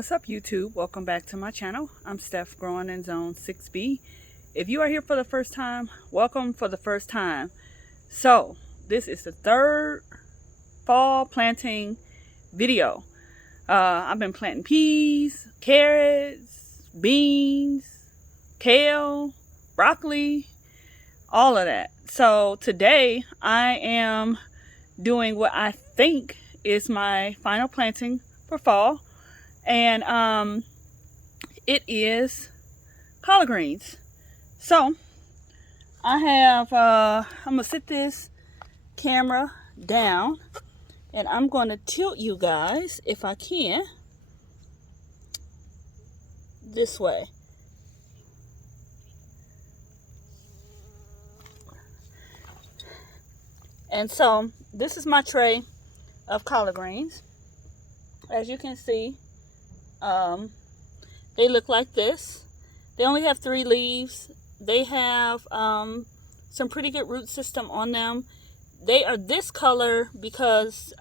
What's up, YouTube? Welcome back to my channel. I'm Steph, growing in zone 6B. If you are here for the first time, welcome for the first time. So this is the third fall planting video. I've been planting peas, carrots, beans, kale, broccoli, all of that. So today I am doing what I think is my final planting for fall. And it is collard greens. So I have I'm gonna sit this camera down and I'm gonna tilt you guys, if I can, this way. And so this is my tray of collard greens. As you can see, they look like this. They only have 3 leaves. They have some pretty good root system on them. They are this color because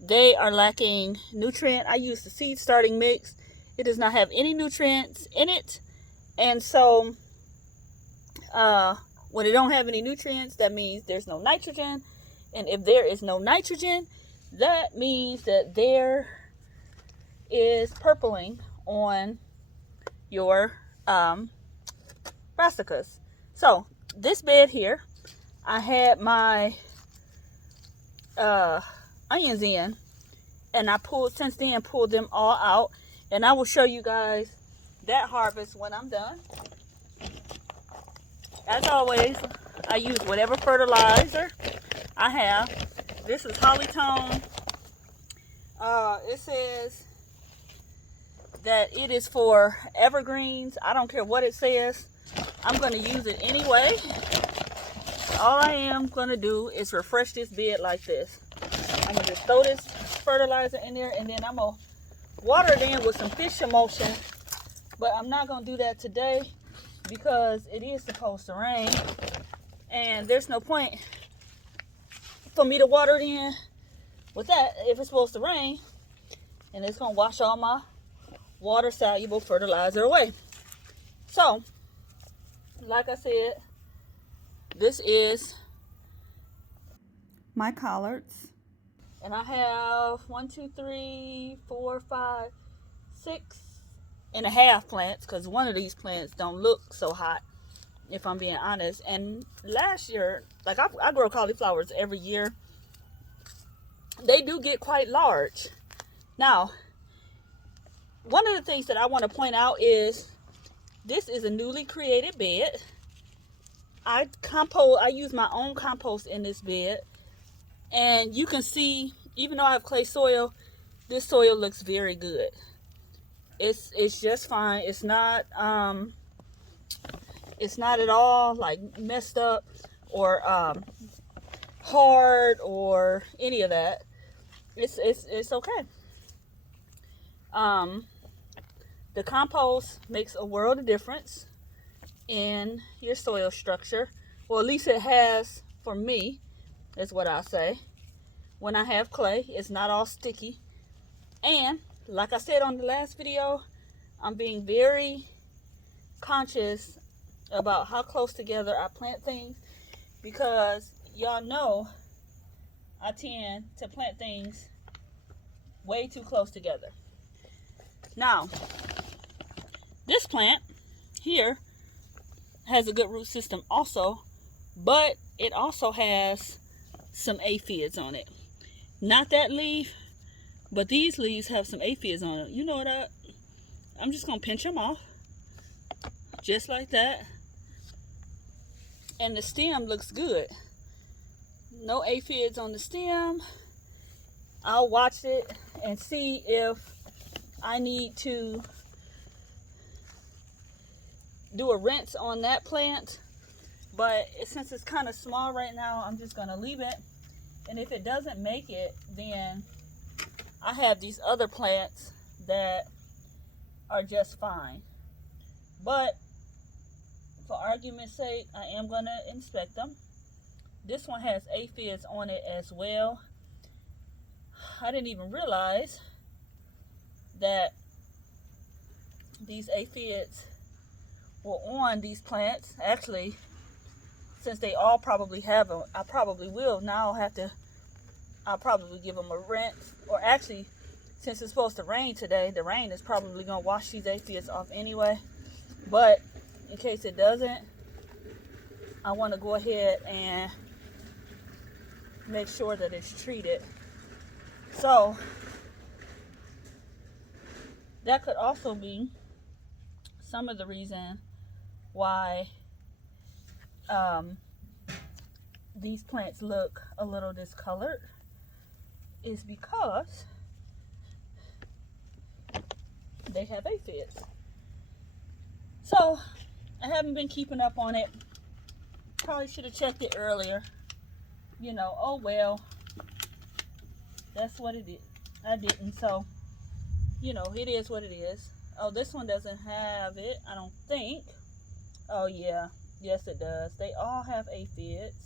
they are lacking nutrient. I use the seed starting mix. It does not have any nutrients in it. And so when it don't have any nutrients, that means there's no nitrogen. And if there is no nitrogen, that means that there is purpling on your brassicas. So this bed here, I had my onions in, and I pulled them all out, and I will show you guys that harvest when I'm done. As always, I use whatever fertilizer I have. This is Hollytone. It says that it is for evergreens. I don't care what it says. I'm going to use it anyway. All I am going to do is refresh this bed like this. I'm going to just throw this fertilizer in there, and then I'm going to water it in with some fish emulsion. But I'm not going to do that today because it is supposed to rain. And there's no point for me to water it in with that if it's supposed to rain. And it's going to wash all my water soluble fertilizer away. So like I said, this is my collards, and I have 1, 2, 3, 4, 5, 6 and a half plants, because one of these plants don't look so hot, if I'm being honest. And last year, like I grow cauliflowers every year, they do get quite large. Now, one of the things that I want to point out is this is a newly created bed. I use my own compost in this bed. And you can see, even though I have clay soil, this soil looks very good. It's just fine. It's not at all like messed up or hard or any of that. It's okay. The compost makes a world of difference in your soil structure. Well, at least it has for me, is what I say. When I have clay, it's not all sticky. And like I said on the last video, I'm being very conscious about how close together I plant things, because y'all know I tend to plant things way too close together. Now, this plant here has a good root system also, but it also has some aphids on it. Not that leaf, but these leaves have some aphids on it. You know what? I'm just going to pinch them off. Just like that. And the stem looks good. No aphids on the stem. I'll watch it and see if I need to do a rinse on that plant. But since it's kind of small right now, I'm just going to leave it. And if it doesn't make it, then I have these other plants that are just fine. But for argument's sake, I am going to inspect them. This one has aphids on it as well. I didn't even realize that these aphids were on these plants. Actually, since they all probably have them, I probably will now I'll probably give them a rinse. Or actually, since it's supposed to rain today, the rain is probably going to wash these aphids off anyway. But in case it doesn't, I want to go ahead and make sure that it's treated. So that could also be some of the reason why these plants look a little discolored, is because they have aphids. So I haven't been keeping up on it. Probably should have checked it earlier. You know, oh well, that's what it is. I didn't, so you know, it is what it is. Oh, this one doesn't have it, I don't think. Oh yeah, yes it does. They all have aphids.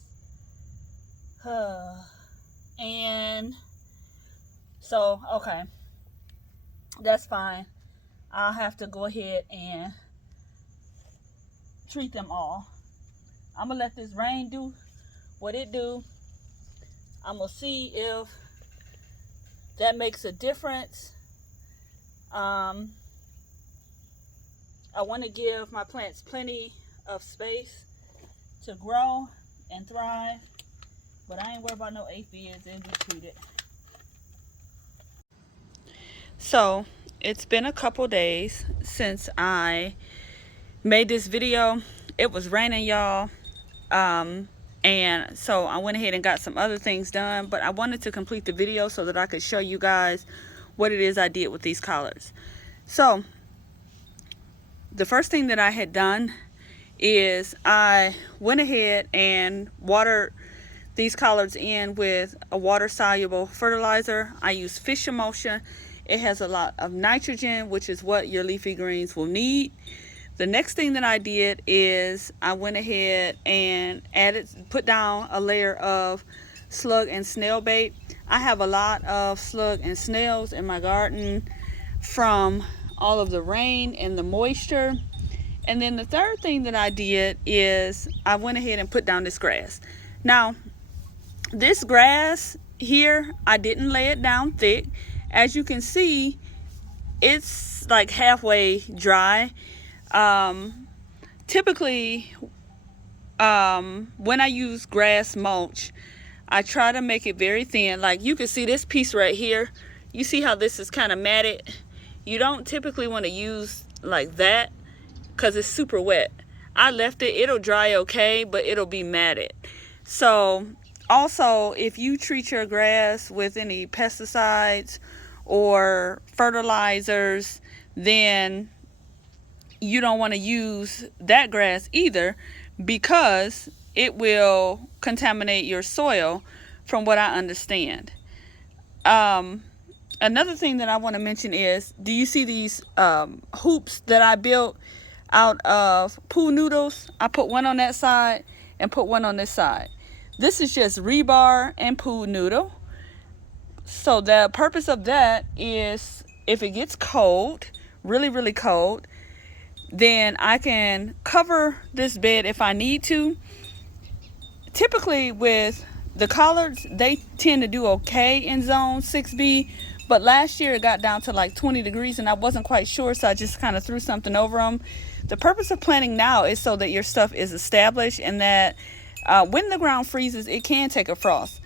And so, okay, that's fine. I'll have to go ahead and treat them all. I'm gonna let this rain do what it do. I'm gonna see if that makes a difference. I want to give my plants plenty of space to grow and thrive, but I ain't worried about no aphids. They'll be treated. So it's been a couple days since I made this video. It was raining, y'all, and so I went ahead and got some other things done, but I wanted to complete the video so that I could show you guys what it is I did with these collards. So the first thing that I had done is I went ahead and watered these collards in with a water soluble fertilizer. I use fish emulsion. It has a lot of nitrogen, which is what your leafy greens will need. The next thing that I did is I went ahead and put down a layer of slug and snail bait. I have a lot of slug and snails in my garden from all of the rain and the moisture. And then the third thing that I did is I went ahead and put down this grass. Now, this grass here, I didn't lay it down thick. As you can see, it's like halfway dry. Typically, when I use grass mulch, I try to make it very thin. Like you can see this piece right here. You see how this is kind of matted? You don't typically want to use like that because it's super wet. I left it, it'll dry okay, but it'll be matted. So also, if you treat your grass with any pesticides or fertilizers, then you don't want to use that grass either, because it will contaminate your soil, from what I understand. Another thing that I want to mention is, do you see these hoops that I built out of pool noodles? I put one on that side and put one on this side. This is just rebar and pool noodle. So the purpose of that is, if it gets cold, really, really cold, then I can cover this bed if I need to. Typically with the collards, they tend to do okay in zone 6B, but last year it got down to like 20 degrees and I wasn't quite sure, so I just kind of threw something over them. The purpose of planting now is so that your stuff is established, and that when the ground freezes, it can take a frost.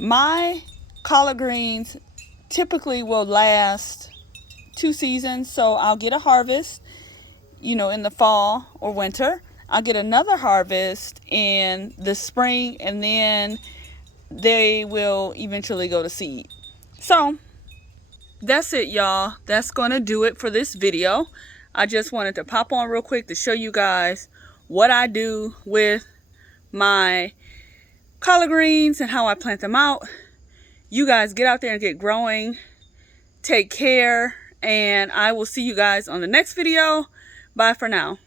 My collard greens typically will last 2 seasons, so I'll get a harvest, you know, in the fall or winter. I'll get another harvest in the spring, and then they will eventually go to seed. So that's it, y'all. That's gonna do it for this video. I just wanted to pop on real quick to show you guys what I do with my collard greens and how I plant them out. You guys get out there and get growing. Take care, and I will see you guys on the next video. Bye for now.